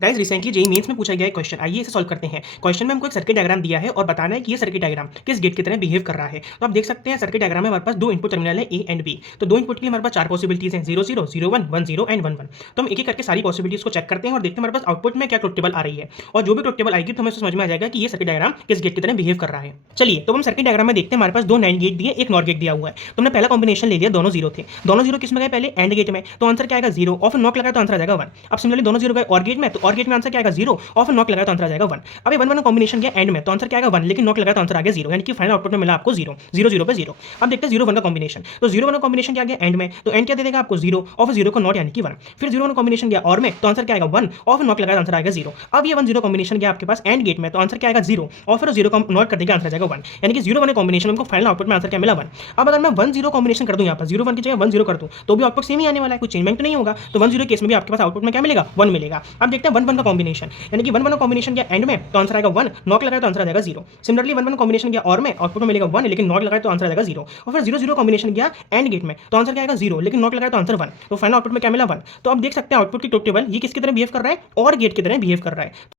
Guys recently JEE mains में पूछा गया एक क्वेश्चन, आइए इसे सॉल्व करते हैं। क्वेश्चन में हमको एक सर्किट डायग्राम दिया है और बताना है कि ये सर्किट डायग्राम किस गेट की तरह बिहेव कर रहा है। तो आप देख सकते हैं सर्किट डायग्राम में हमारे पास दो इनपुट टर्मिनल है ए एंड बी। तो दो इनपुट के लिए हमारे पास चार पॉसिबिलिटीज हैं, 0 0 0 1 1 0 एंड 1 1। तो हम एक एक करके सारी पॉसिबिलिटीज को चेक करते हैं और देखते हैं हमारे पास आउटपुट में क्या ट्रुथ टेबल आ रही है। और जो भी ट्रुथ टेबल आएगी तो हमें समझ में आ जाएगा कि ये सर्किट डायग्राम किस गेट की तरह बिहेव कर रहा है। चलिए तो हम सर्किट डायग्राम में देखते हैं, हमारे पास दो नैंड गेट दिए, एक नॉट गेट दिया हुआ है। तो हमने पहला कॉम्बिनेशन ले लिया, दोनों जीरो थे। दोनों जीरो किस में गए, पहले एंड गेट में, तो आंसर क्या आएगा 0 और फिर नॉक लगाया तो आंसर आ जाएगा 1। अब सिमिलरली दोनों जीरो गए और गेट में, तो और गेट में आंसर क्या आएगा 0 और फिर नॉक लगाया तो आंसर आ जाएगा 1। अब ये 1 1 कॉम्बिनेशन गया एंड में, तो आंसर क्या आएगा 1, लेकिन नॉक लगाया तो आंसर आ गया 0, यानी कि फाइनल आउटपुट में मिला आपको 0 0 0 पे 0। अब देखते हैं 0 1 का कॉम्बिनेशन। तो 0 1 का कॉम्बिनेशन क्या गया एंड में, तो एंड क्या दे देगा आपको 0 और फिर 0 को नॉट यानी कि 1। फिर 0 1 कॉम्बिनेशन गया और में, तो आंसर क्या आएगा 1 और फिर नॉट लगाया तो आंसर आएगा 0। अब ये 1 0 कॉम्बिनेशन गया आपके पास एंड गेट में, तो आंसर क्या आएगा 0 और फिर 0 को नॉट कर देगा, आंसर आ जाएगा 1, यानी कि 0 1 कॉम्बिनेशन हमको फाइनल आउटपुट में आंसर क्या मिला 1। अब अगर मैं 1 0 कॉम्बिनेशन कर दूं, यहाँ पर 0 1 की जगह 1 0 कर दूं, तो भी आउटपुट सेम ही आने वाला है, कुछ चेंजमेंट तो नहीं होगा। तो 1 0 केस में भी आपके पास आउटपुट में क्या मिलेगा 1 मिलेगा। अब देखते हैं 1 1 का कॉम्बिनेशन, यानी कि 1 1 का कॉम्बिनेशन गया एंड में, तो आंसर आएगा 1, नॉक लगाया तो आंसर आ जाएगा 0। सिमिलरली 1 1 कॉम्बिनेशन गया और में, आउटपुट में मिलेगा 1, लेकिन नॉट लगाया तो आंसर आ जाएगा 0। और फिर 0 0 कॉम्बिनेशन गया एंड गेट में, तो आंसर क्या आएगा 0, लेकिन नॉट लगाया तो आंसर 1। तो फाइनल आउटपुट में क्या मिला 1। तो आप देख सकते हैं आउटपुट की ट्रुथ टेबल ये किसकी तरह बिहेव कर रहा है, और गेट की तरह बिहेव कर रहा है।